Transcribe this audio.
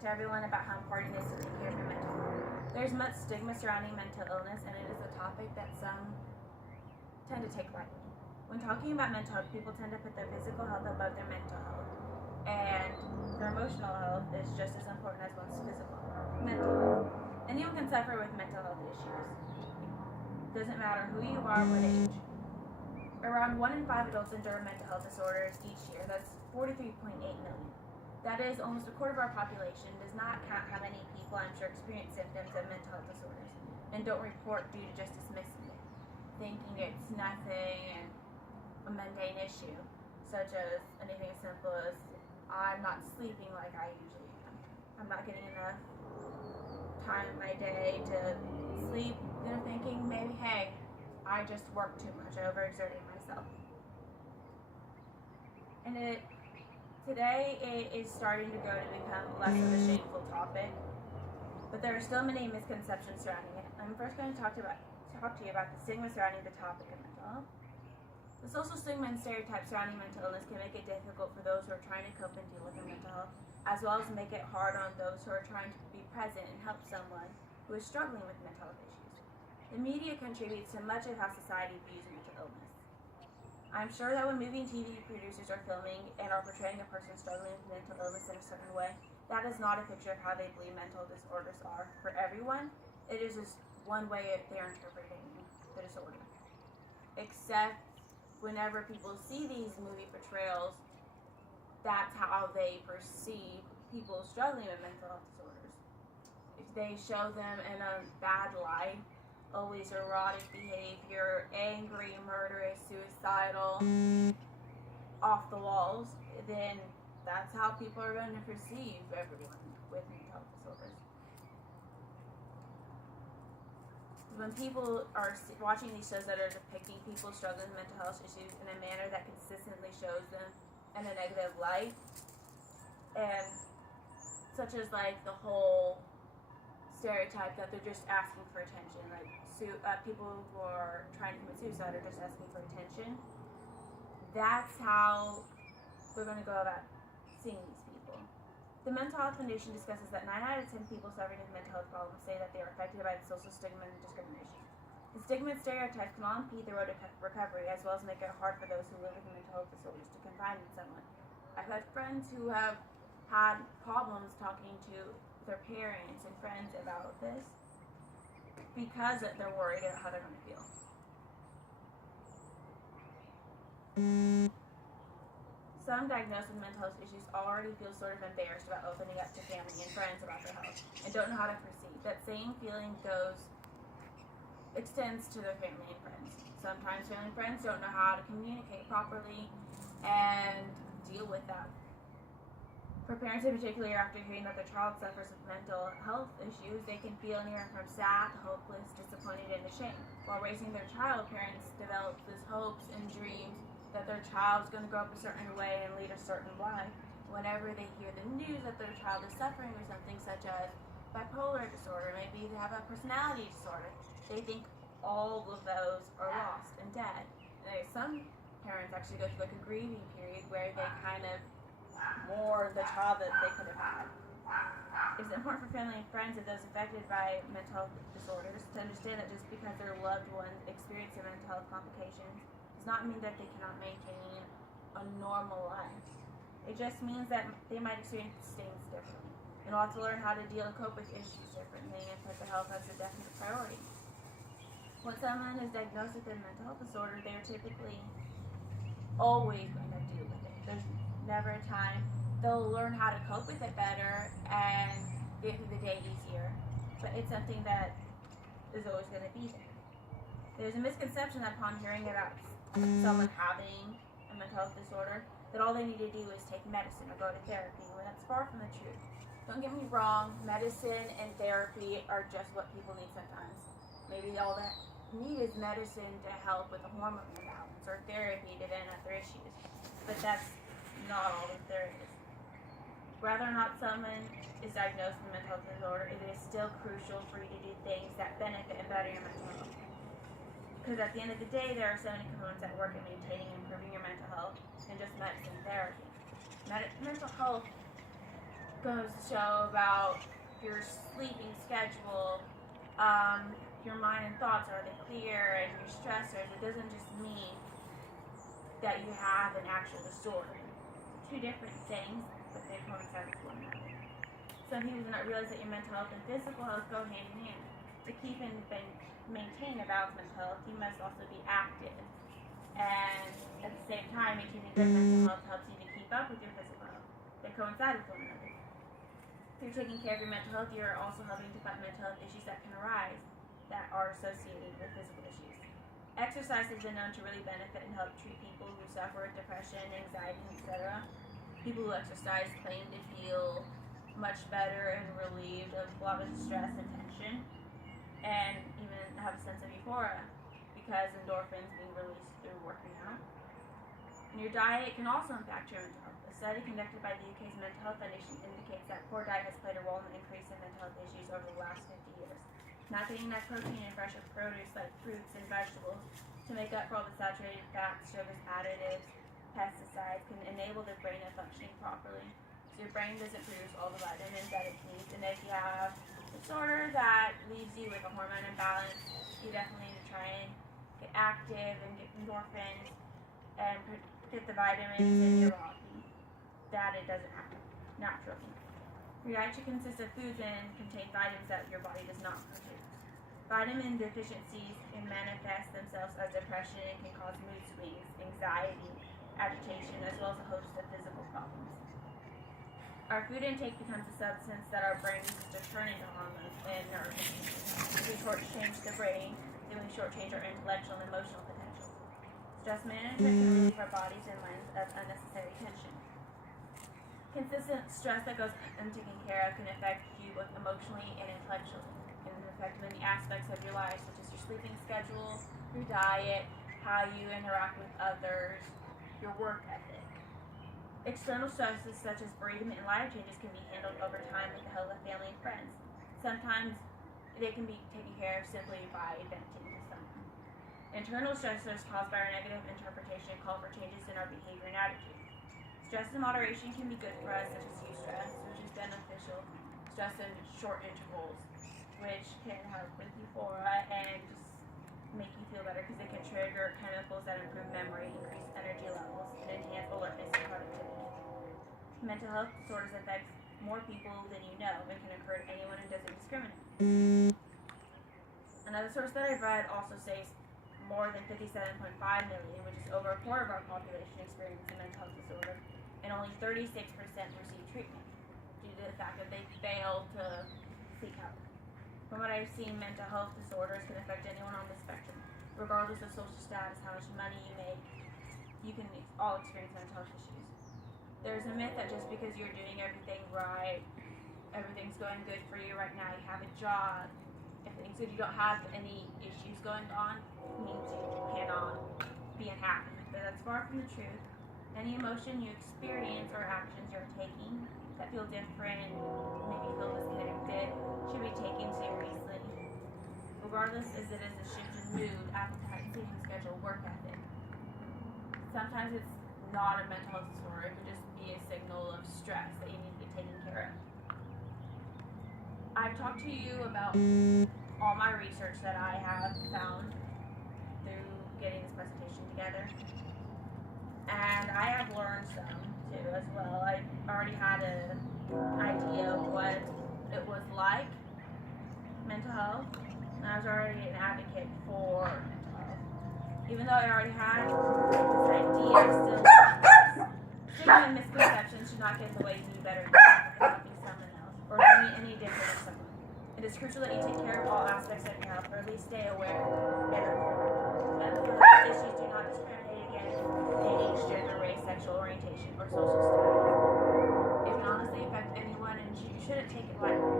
to everyone about how important it is to take care of your mental health. There's much stigma surrounding mental illness, and it is a topic that some tend to take lightly. When talking about mental health, people tend to put their physical health above their mental health, and their emotional health is just as important as one's physical health. Mental health. Anyone can suffer with mental health issues. It doesn't matter who you are, what age. Around 1 in 5 adults endure mental health disorders each year. That's 43.8 million. That is almost a quarter of our population. Does not count how many people I'm sure experience symptoms of mental health disorders and don't report due to just dismissing it, thinking it's nothing and a mundane issue, such as anything as simple as I'm not sleeping like I usually am. I'm not getting enough time in my day to sleep. They're thinking maybe, hey, I just work too much, I overexerted myself. And today it is starting to become less of a shameful topic, but there are still many misconceptions surrounding it. I'm first going to talk to you about the stigma surrounding the topic of mental health. The social stigma and stereotypes surrounding mental illness can make it difficult for those who are trying to cope and deal with their mental health, as well as make it hard on those who are trying to be present and help someone who is struggling with mental health issues. The media contributes to much of how society views mental illness. I'm sure that when movie and TV producers are filming and are portraying a person struggling with mental illness in a certain way, that is not a picture of how they believe mental disorders are for everyone. It is just one way they're interpreting the disorder. Except whenever people see these movie portrayals, that's how they perceive people struggling with mental health disorders. If they show them in a bad light, always erotic behavior, angry, murderous, suicidal, off the walls, then that's how people are going to perceive everyone with mental health disorders. When people are watching these shows that are depicting people struggling with mental health issues in a manner that consistently shows them in a negative light, and such as like the whole stereotype that they're just asking for attention, like people who are trying to commit suicide are just asking for attention. That's how we're going to go about seeing these people. The Mental Health Foundation discusses that 9 out of 10 people suffering with mental health problems say that they are affected by the social stigma and discrimination. The stigma and stereotypes can all impede the road to recovery, as well as make it hard for those who live with mental health disorders to confide in someone. I've had friends who have had problems talking to their parents and friends about this because they're worried about how they're going to feel. Some diagnosed with mental health issues already feel sort of embarrassed about opening up to family and friends about their health and don't know how to proceed. That same feeling extends to their family and friends. Sometimes family and friends don't know how to communicate properly and deal with that. For parents in particular, after hearing that their child suffers with mental health issues, they can feel anywhere from sad, hopeless, disappointed, and ashamed. While raising their child, parents develop these hopes and dreams that their child's going to grow up a certain way and lead a certain life. Whenever they hear the news that their child is suffering with something such as bipolar disorder, maybe they have a personality disorder, they think all of those are lost and dead. And some parents actually go through like a grieving period where they kind of mourn the child that they could have had. It's important for family and friends of those affected by mental health disorders to understand that just because their loved one experiences mental health complications does not mean that they cannot maintain a normal life. It just means that they might experience things differently and will have to learn how to deal and cope with issues differently and put their health as a definite priority. When someone is diagnosed with a mental health disorder, they are typically always going to deal with it. There's never a time they'll learn how to cope with it better and get through the day easier. But it's something that is always going to be there. There's a misconception that upon hearing about someone having a mental health disorder, that all they need to do is take medicine or go to therapy, when that's far from the truth. Don't get me wrong, medicine and therapy are just what people need sometimes. Maybe all that need is medicine to help with a hormone imbalance or therapy to vent out their issues. But that's not all that there is. Whether or not someone is diagnosed with a mental health disorder, it is still crucial for you to do things that benefit and better your mental health. Because at the end of the day, there are so many components that work in maintaining and improving your mental health and just medicine therapy. Mental health goes to show about your sleeping schedule, your mind and thoughts, are they clear, and your stressors. It doesn't just mean that you have an actual disorder. Two different things, but they coincide with one another. Some people do not realize that your mental health and physical health go hand in hand. To keep and maintain a balanced mental health, you must also be active. And at the same time, maintaining good mental health helps you to keep up with your physical health. They coincide with one another. Through taking care of your mental health, you are also helping to fight mental health issues that can arise that are associated with physical issues. Exercise has been known to really benefit and help treat people who suffer with depression, anxiety, etc. People who exercise claim to feel much better and relieved of a lot of stress and tension, and even have a sense of euphoria because endorphins being released through working out. And your diet can also impact your mental health. A study conducted by the UK's Mental Health Foundation indicates that poor diet has played a role in the increase in mental health issues over the last 50 years. Not getting enough protein and fresher produce like fruits and vegetables to make up for all the saturated fats, sugars, additives, pesticides can enable the brain to functioning properly. So your brain doesn't produce all the vitamins that it needs, and if you have a disorder that leaves you with a hormone imbalance, you definitely need to try and get active and get endorphins and get the vitamins in your body that it doesn't have naturally. Your diet should consist of foods and contain vitamins that your body does not produce. Vitamin deficiencies can manifest themselves as depression and can cause mood swings, anxiety, agitation, as well as a host of physical problems. Our food intake becomes a substance that our brain uses to turn into hormones and nerves. If we shortchange the brain, then we shortchange our intellectual and emotional potential. Stress management can relieve our bodies and minds of unnecessary tension. Consistent stress that goes untaken care of can affect you both emotionally and intellectually. It can affect many aspects of your life, such as your sleeping schedule, your diet, how you interact with others, your work ethic. External stresses such as bereavement and life changes can be handled over time with the help of family and friends. Sometimes they can be taken care of simply by venting to someone. Internal stressors caused by our negative interpretation call for changes in our behavior and attitude. Stress in moderation can be good for us, such as eustress, which is beneficial. Stress in short intervals, which can help with euphoria and just make you feel better because it can trigger chemicals that improve memory, increase energy levels, and enhance alertness and productivity. Mental health disorders affect more people than you know and can occur to anyone and doesn't discriminate. Another source that I've read also says more than 57.5 million, which is over a quarter of our population, experience a mental health disorder, and only 36% receive treatment due to the fact that they fail to seek help. From what I've seen, mental health disorders can affect anyone on the spectrum, regardless of social status, how much money you make. You can all experience mental health issues. There's a myth that just because you're doing everything right, everything's going good for you right now, you have a job, everything's good, you don't have any issues going on, means you cannot be unhappy. But that's far from the truth. Any emotion you experience or actions you're taking that feel different, make you feel disconnected, should be taken seriously, regardless as it is a shift in mood, appetite, sleeping schedule, work ethic. Sometimes it's not a mental health disorder, it could just be a signal of stress that you need to be taken care of. I've talked to you about all my research that I have found through getting this presentation together. And I have learned some too as well. I already had an idea of what it was like, mental health, and I was already an advocate for mental health. Even though I already had this idea, I still stigma and misconceptions should not get in the way of you better helping someone else or being any different than someone. It is crucial that you take care of all aspects of your health, or at least stay aware and informed. Mental health issues do not discriminate against age, gender, race, sexual orientation, or social status. It can honestly affect anyone, and you shouldn't take it lightly.